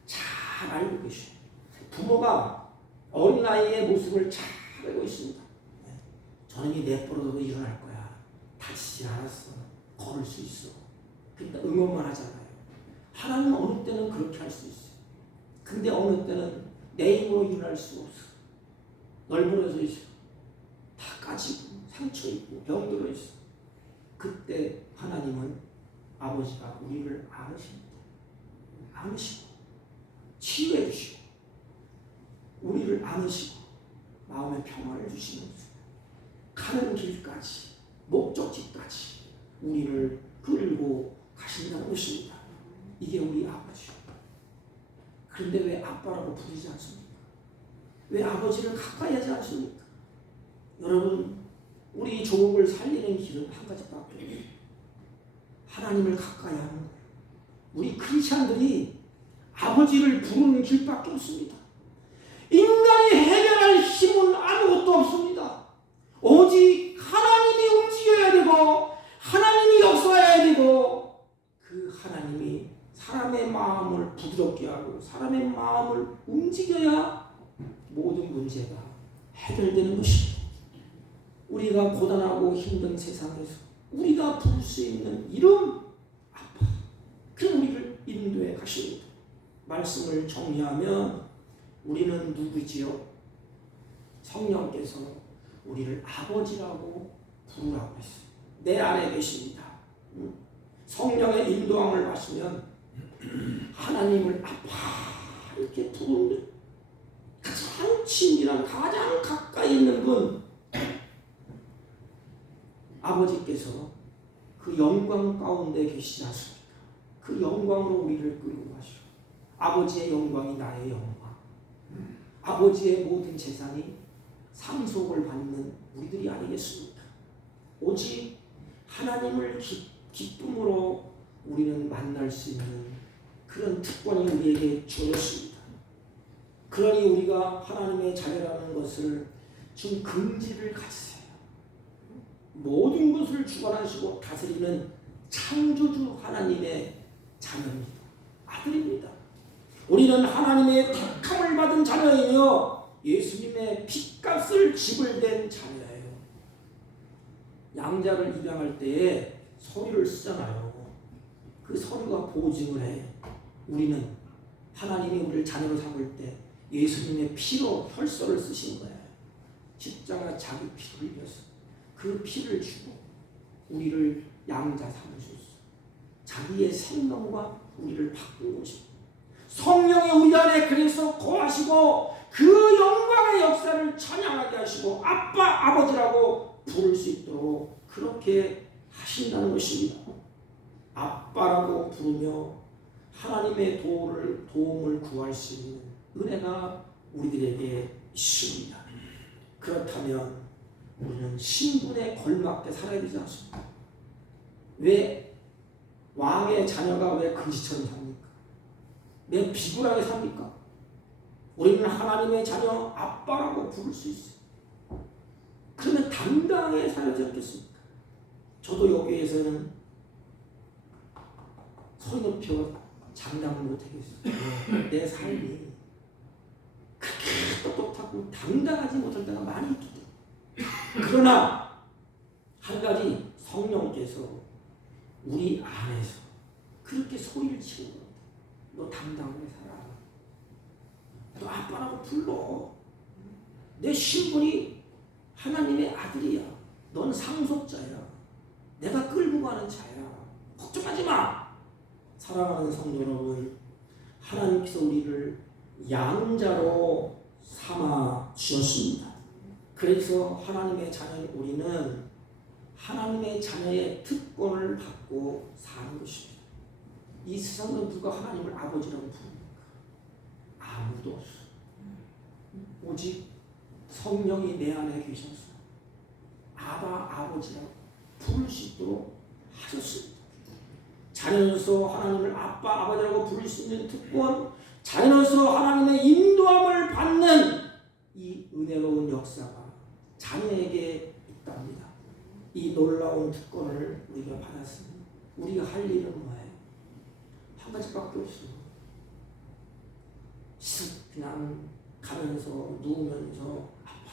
잘 알고 계셔. 부모가 어린아이의 모습을 잘 알고 있습니다. 저는 이 내버려둬도 일어날 거야. 다치지 않았어. 걸을 수 있어. 그러니까 응원만 하잖아요. 하나님은 어느 때는 그렇게 할 수 있어요. 근데 어느 때는 내 힘으로 일어날 수 없어. 널브러져 있어. 다 까지고 상처 있고 병들어 있어. 그때 하나님은 아버지가 우리를 안으십니다. 안으시고 치유해 주시고 우리를 안으시고 마음의 평화를 주시면서 가는 길까지 목적지까지 우리를 끌고 가신다는 것입니다. 이게 우리 아버지. 그런데 왜 아빠라고 부르지 않습니까? 왜 아버지를 가까이 하지 않습니까? 여러분, 우리 조국을 살리는 길은 한 가지밖에 없어요. 하나님을 가까이 하는 거예요. 우리 크리스찬들이 아버지를 부르는 길밖에 없습니다. 인간이 해결할 힘은 아무것도 없습니다. 오직 하나님이 움직여야 되고 하나님이 역사해야 되고 그 하나님이 사람의 마음을 부드럽게 하고 사람의 마음을 움직여야 모든 문제가 해결되는 것입니다. 우리가 고단하고 힘든 세상에서 우리가 부를 수 있는 이름 아빠, 그 우리를 인도해 가십니다. 말씀을 정리하면 우리는 누구지요? 성령께서 우리를 아버지라고 부르라고 했어요. 내 안에 계십니다. 성령의 인도함을 받으면 하나님을 아빠 이렇게 부르는 가장 친밀한 가장 가까이 있는 분 아버지께서 그 영광 가운데 계시지 않습니까? 그 영광으로 우리를 끌고 가시오. 아버지의 영광이 나의 영광. 아버지의 모든 재산이 상속을 받는 우리들이 아니겠습니까? 오직 하나님을 기쁨으로 우리는 만날 수 있는 그런 특권이 우리에게 주어졌습니다. 그러니 우리가 하나님의 자녀라는 것을 좀 긍지를 가지세요. 모든 것을 주관하시고 다스리는 창조주 하나님의 자녀입니다. 아들입니다. 우리는 하나님의 택함을 받은 자녀이며 예수님의 핏값을 지불된 자녀예요. 양자를 입양할 때에 서류를 쓰잖아요. 그 서류가 보증을 해. 우리는 하나님이 우리를 자녀로 삼을 때 예수님의 피로 혈서를 쓰신 거예요. 십자가 자기 피를 흘려서 그 피를 주고 우리를 양자 삼으셨어. 자기의 생명과 우리를 바꾼 것입니다. 성령이 우리 안에 그래서 거하시고 그 영광의 역사를 찬양하게 하시고 아빠, 아버지라고 부를 수 있도록 그렇게 하신다는 것입니다. 아빠라고 부르며 하나님의 도움을 구할 수 있는 은혜가 우리들에게 있습니다. 그렇다면 우리는 신분에 걸맞게 살아야 되지 않습니까? 왜 왕의 자녀가 왜 금지처럼 삽니까? 왜 비굴하게 삽니까? 우리는 하나님의 자녀 아빠라고 부를 수 있어요. 그러면 당당하게 살아야지 않겠습니까? 저도 여기에서는 소리 높여 장담을 못하겠어요. 내 삶이 그렇게 똑똑하고 당당하지 못할 때가 많이 있기 때문에. 그러나 한 가지 성령께서 우리 안에서 그렇게 소리를 치는 겁니다. 너 당당하게 살아. 너 아빠라고 불러. 내 신분이 하나님의 아들이야. 넌 상속자야. 내가 끌고 가는 자야. 걱정하지 마. 사랑하는 성도 여러분, 하나님께서 우리를 양자로 삼아 주셨습니다. 그래서 하나님의 자녀인 우리는 하나님의 자녀의 특권을 받고 사는 것입니다. 이 세상은 누가 하나님을 아버지라고 부릅니까? 아무도 없어. 오직 성령이 내 안에 계셔서 아버지라고 부를 수 있도록 하셨습니다. 자녀로서 하나님을 아빠, 아버지라고 부를 수 있는 특권, 자녀로서 하나님의 인도함을 받는 이 은혜로운 역사가 자녀에게 있답니다. 이 놀라운 특권을 우리가 받았습니다. 우리가 할 일은 뭐예요? 한 가지밖에 없어요. 그냥 가면서 누우면서 아빠,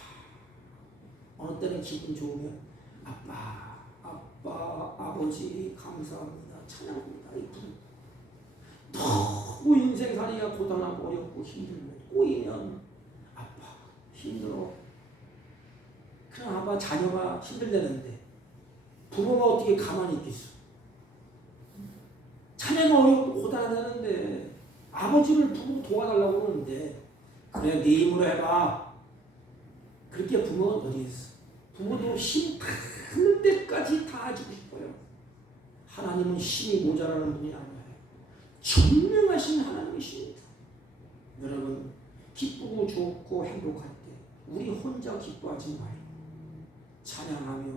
어느 때는 기분 좋으면 아빠, 아버지 감사합니다, 찬양합니다. 너무 인생살이가 고단하고 어렵고 힘들면 꼬이면 아빠 힘들어. 그냥 아빠 자녀가 힘들다는데 부모가 어떻게 가만히 있겠어? 자녀가 어렵고 고단하다는데 아버지를 부모 도와달라고 그러는데 그래 네 힘으로 해봐. 그렇게 부모가 어디 있어? 부모도 힘 닿는 데까지 다 해주고 싶어요. 하나님은 힘이 모자라는 분이 아니에요. 전능하신 하나님이십니다. 여러분 기쁘고 좋고 행복할 때 우리 혼자 기뻐하지 말고 찬양하며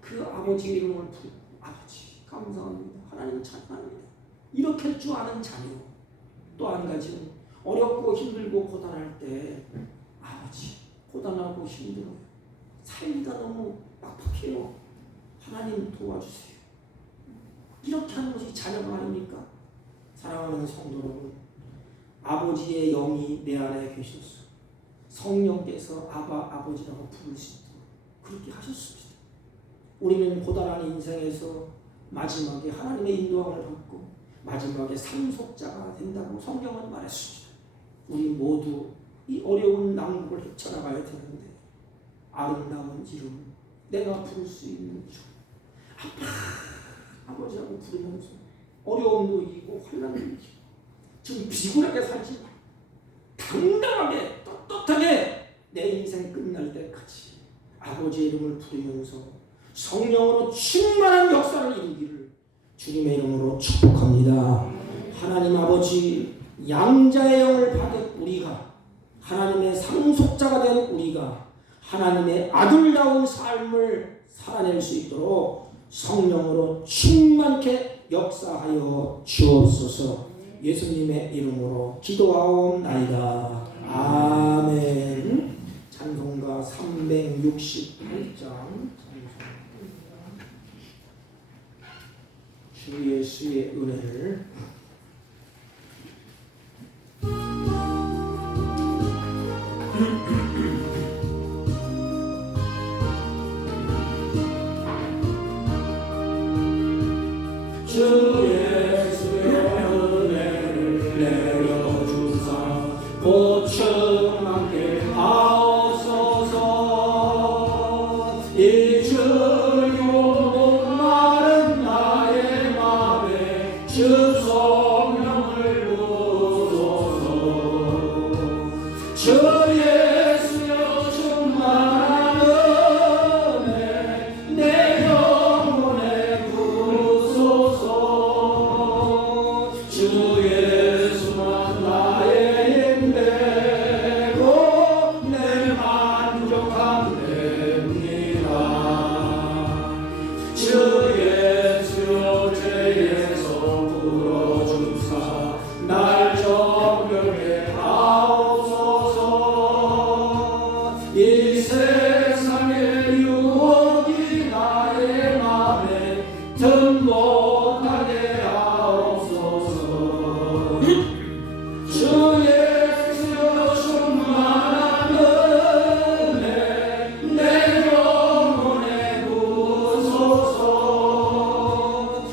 그 아버지의 이름을 부르고 아버지 감사합니다. 하나님 찬양합니다. 이렇게 할 줄 아는 자녀. 또 한 가지는 어렵고 힘들고 고단할 때 아버지 고단하고 힘들어요. 살기가 너무 빡빡해요. 하나님 도와주세요. 이렇게 하는 것이 자녀가 아닙니까? 사랑하는 성도 여러분, 아버지의 영이 내 안에 계셔서 성령께서 아버지라고 부를 수 있도록 그렇게 하셨습니다. 우리는 고단한 인생에서 마지막에 하나님의 인도함을 받고 마지막에 상속자가 된다고 성경은 말했습니다. 우리 모두 이 어려운 낭국을 헤쳐나가야 되는데 아름다운 이름, 내가 부를 수 있는 주 아버지라고 부르면서 어려움도 이기고 환난도 이기고 좀 비굴하게 살지 말고 당당하게 떳떳하게 내 인생 끝날 때까지 아버지의 이름을 부르면서 성령으로 충만한 역사를 이루기를 주님의 이름으로 축복합니다. 하나님 아버지 양자의 영을 받은 우리가 하나님의 상속자가 된 우리가 하나님의 아들다운 삶을 살아낼 수 있도록 성령으로 충만케 역사하여 주옵소서. 예수님의 이름으로 기도하옵나이다. 아멘. 찬송가 368장 주 예수의 은혜를 주 예수의 은혜를 내려주사 보충하게 하옵소서. 이 주요 목마른 나의 맘에 주 성령을 부소서. 주 예수여 충만한 은혜 내 영혼에 부소서. 주 예수만 나의 힘되고 내 만족함 됩니다. 주 예수여 죄에서 풀어주사 날 정결케 하옵소서. 이 세상의 유혹이 나의 맘에 틈 못하게 하옵소서. 주 예수여 충만한 은혜 내 영혼에 부소서.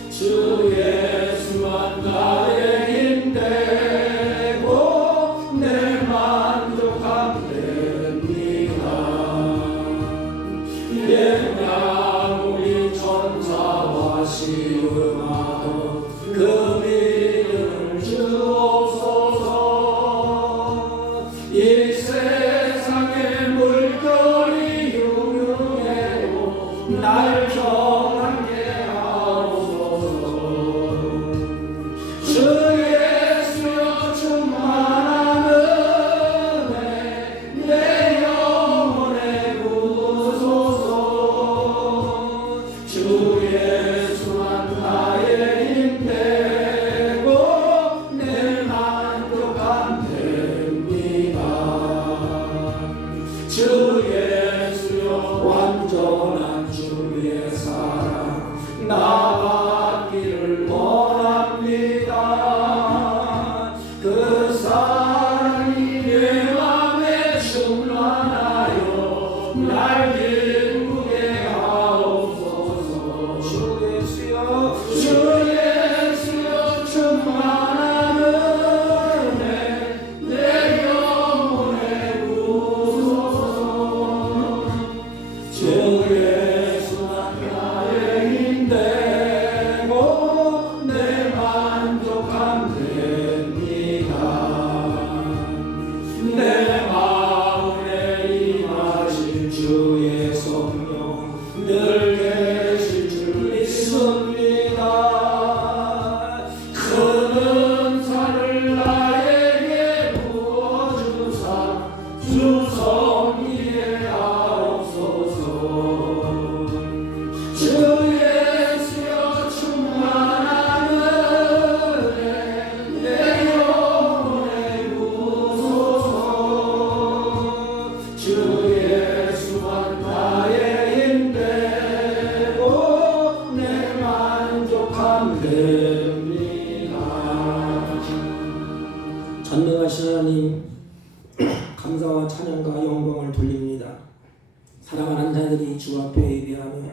주 예수만 나의 힘되고 내 만족함 됩니다. 옛날 우리 천사와 시음하던 그 믿음을 주옵소서. 이 세상의 물결이 흉흉해도 날 평안케 하옵소서. 주 예수여 충만한 은혜 내 영혼에 부소서. 주 늘 계실 줄 믿습니다. 큰 은사를 나에게 부어주사 주 섭리에 하옵소서. 주 예수여 충만한 은혜 내 영혼에 부소서. 주 예수만 나의 힘되고 내 만족함 됩니다. 전능하신 하나님, 감사와 찬양과 영광을 돌립니다. 사랑하는 자들이 주 앞에 예배하며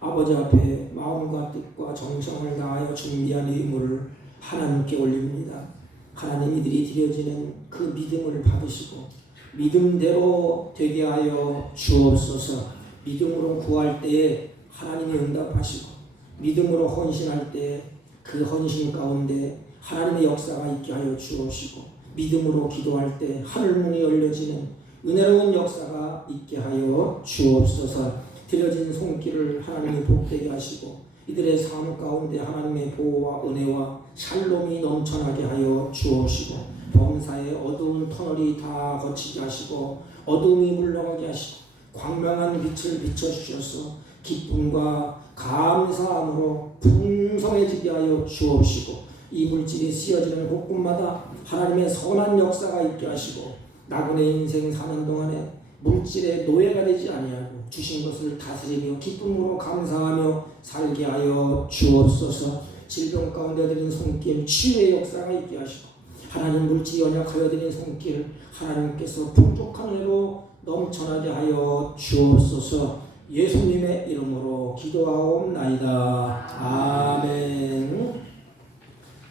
아버지 앞에 마음과 뜻과 정성을 다하여 준비한 예물을 하나님께 올립니다. 하나님, 이들이 드려지는 그 믿음을 받으시고 믿음대로 되게 하여 주옵소서. 믿음으로 구할 때에 하나님이 응답하시고 믿음으로 헌신할 때 그 헌신 가운데 하나님의 역사가 있게 하여 주옵시고 믿음으로 기도할 때 하늘문이 열려지는 은혜로운 역사가 있게 하여 주옵소서. 드려진 손길을 하나님이 복되게 하시고 이들의 삶 가운데 하나님의 보호와 은혜와 샬롬이 넘쳐나게 하여 주옵시고 범사의 어두운 터널이 다 거치게 하시고 어둠이 물러가게 하시고 광명한 빛을 비춰주셔서 기쁨과 감사함으로 풍성해지게 하여 주옵시고 이 물질이 쓰여지는 곳곳마다 하나님의 선한 역사가 있게 하시고 나그네 인생 사는 동안에 물질의 노예가 되지 아니하고 주신 것을 다스리며 기쁨으로 감사하며 살게 하여 주옵소서. 질병 가운데 드린 손길 치유의 역사가 있게 하시고 하나님 물질이 연약하여 드린 손길 하나님께서 풍족한 은혜로 넘쳐나게 하여 주옵소서. 예수님의 이름으로 기도하옵나이다. 아멘.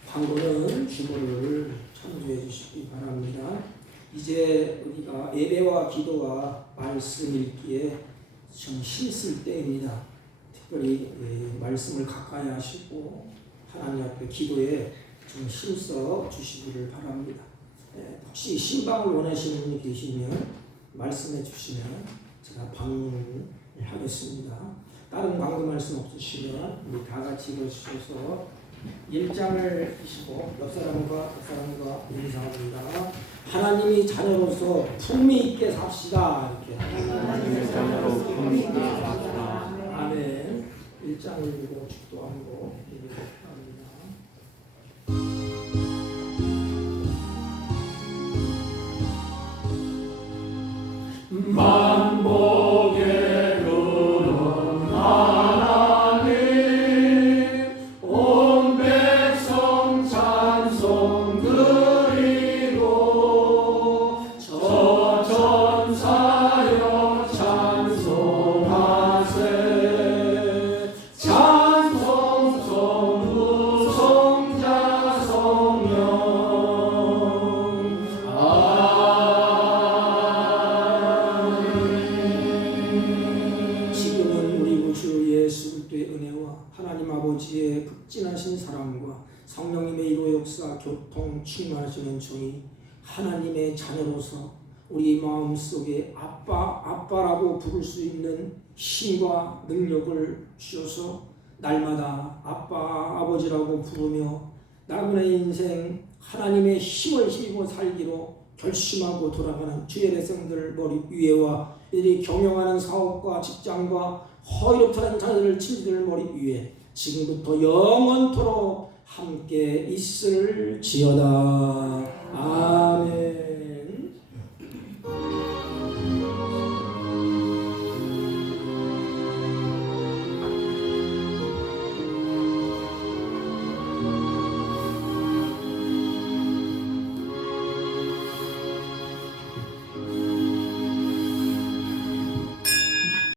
광고는 주보를 참조해 주시기 바랍니다. 이제 우리가 예배와 기도와 말씀 읽기에 좀 힘쓸 때입니다. 특별히 말씀을 가까이 하시고 하나님 앞에 기도에 좀 힘써 주시기를 바랍니다. 혹시 신방을 원하시는 분이 계시면 말씀해 주시면 제가 방문을 하겠습니다. 다른 광고 말씀 없으시면 우리 다 같이 일어서셔서 1장을 피시고 옆 사람과 인사합니다. 하나님이 자녀로서 품위 있게 삽시다. 이렇게. 하나님의 자녀로 품위 있게 삽시다. 아멘. 1장을 읽고 축도하고 기도합니다. 만복의 성령님의 이로 역사 교통 충만하시는 종이 하나님의 자녀로서 우리 마음속에 아빠라고 부를 수 있는 힘과 능력을 주셔서 날마다 아빠 아버지라고 부르며 나그네 인생 하나님의 힘을 힘입어 살기로 결심하고 돌아가는 주의 백성들 머리 위에와 이들이 경영하는 사업과 직장과 허위롭다는 자들을 친지들 머리 위에 지금부터 영원토록 함께 있을지어다. 아멘.